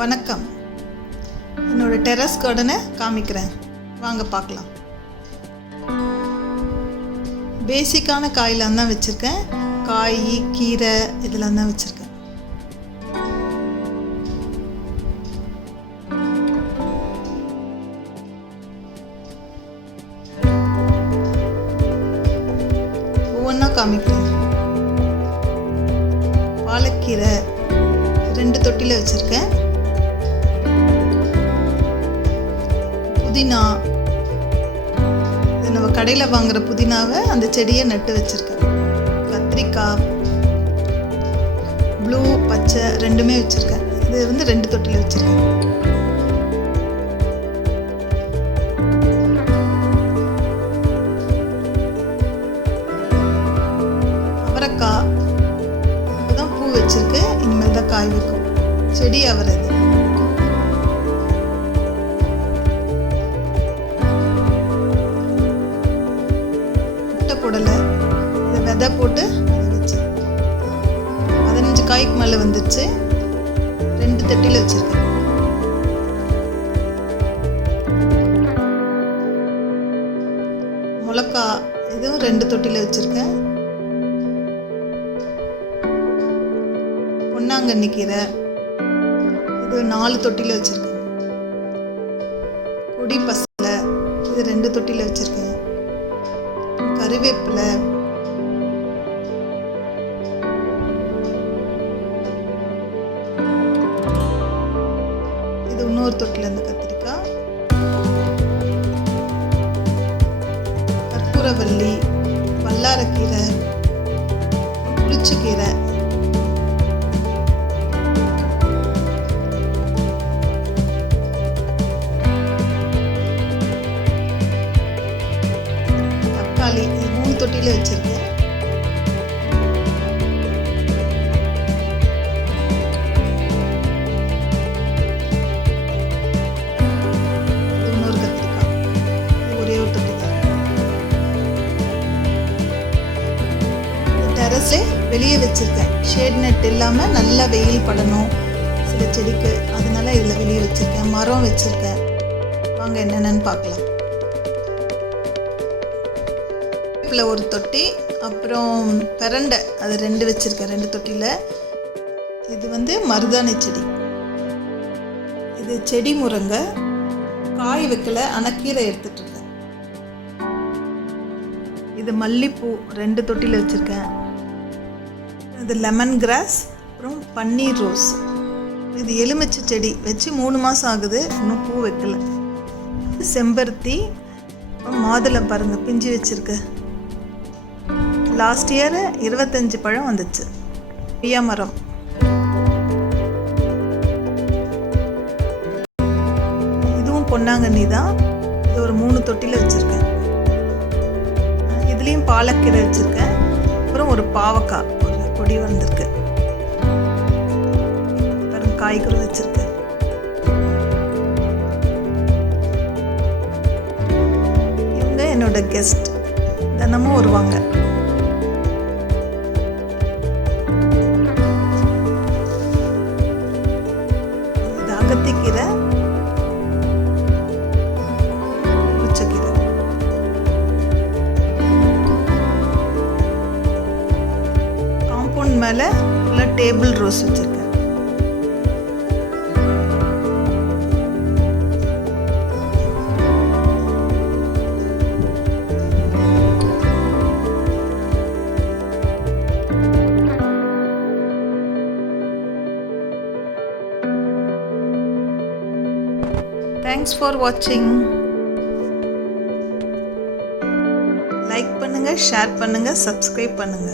வணக்கம். என்னோட டெரஸ் கார்டனை காமிக்கிறேன், வாங்க பார்க்கலாம். பேசிக்கான காயெல்லாம் தான் வச்சுருக்கேன். காய், கீரை இதெல்லாம் தான் வச்சுருக்கேன். ஒவ்வொன்றா காமிக்கிறேன். பாலக்கீரை 2 தொட்டியில் வச்சுருக்கேன். புதினா, இது நம்ம கடையில் வாங்குகிற புதினாவை அந்த செடியை நட்டு வச்சுருக்கேன். கத்திரிக்காய், ப்ளூ, பச்சை ரெண்டுமே வச்சுருக்கேன். இது 2 தொட்டியில் வச்சுருக்கேன். அவரைக்காய் இப்போதான் பூ வச்சுருக்கு, இனிமேல் தான் காய் வைக்கும். செடி அவரை இது. முட்டை போடலை, இதை விதை போட்டு அதை வச்சு 15 காய்க்கு மேலே வந்துடுச்சு. 2 தொட்டியில் வச்சுருக்கேன். மிளகா, இதுவும் 2 தொட்டியில் வச்சுருக்கேன். பொன்னாங்கண்ணி கீரை, இது 4 தொட்டியில் வச்சுருக்கேன். கொடி பசலை, இது 2 தொட்டியில் வச்சுருக்கேன். கறிவேப்பிலை, இது இன்னொரு தொட்டியில் இருந்து கத்திரிக்காய். கற்பூரவள்ளி, வல்லாரக்கீரை, புளிச்சக்கீரை, தக்காளி 3 தொட்டியில் வச்சுருக்கேன். இன்னொரு கத்திரிக்காய், ஒரே ஒரு தொட்டி தான். டெரஸே வெளியே வச்சுருக்கேன். ஷேட் நெட் இல்லாமல் நல்லா வெயில் படணும் சில செடிக்கு, அதனால இதில் வெளியே வச்சுருக்கேன். மரம் வச்சுருக்கேன், வாங்க என்னென்னு பார்க்கலாம். ஒரு தொட்டி, அப்புறம் பெரண்டை அது 2 வச்சுருக்கேன் 2 தொட்டியில். இது மருதாணி செடி. இது செடி முருங்கை, காய் வைக்கல, ஆனால் கீரை எடுத்துட்ருக்கேன். இது மல்லிப்பூ 2 தொட்டியில் வச்சுருக்கேன். இது லெமன் கிராஸ், அப்புறம் பன்னீர் ரோஸ். இது எலுமிச்சை செடி வச்சு 3 மாதம் ஆகுது, இன்னும் பூ வைக்கல. செம்பருத்தி, மாதுளை பாருங்கள் பிஞ்சு வச்சுருக்கு. லாஸ்ட் இயர் 25 பழம் வந்துச்சு. பியா மரம், இதுவும் பொன்னாங்கண்ணி தான். இது ஒரு 3 தொட்டியில் வச்சுருக்கேன். இதுலேயும் பாலக்கீரை வச்சுருக்கேன். அப்புறம் ஒரு பாவக்காய் ஒரு கொடி வந்திருக்கு. அப்புறம் காய்கறி வச்சுருக்கேன். இவங்க என்னோட கெஸ்ட், தினமும் வருவாங்க. அகத்திக்கீரை, புளிச்சக்கீரை. காம்பவுண்ட் மேலே ஃபுல்லாக டேபிள் ரோஸ் வச்சுருக்கேன். Thanks for watching. லைக் பண்ணுங்க, ஷேர் பண்ணுங்க, சப்ஸ்கிரைப் பண்ணுங்க.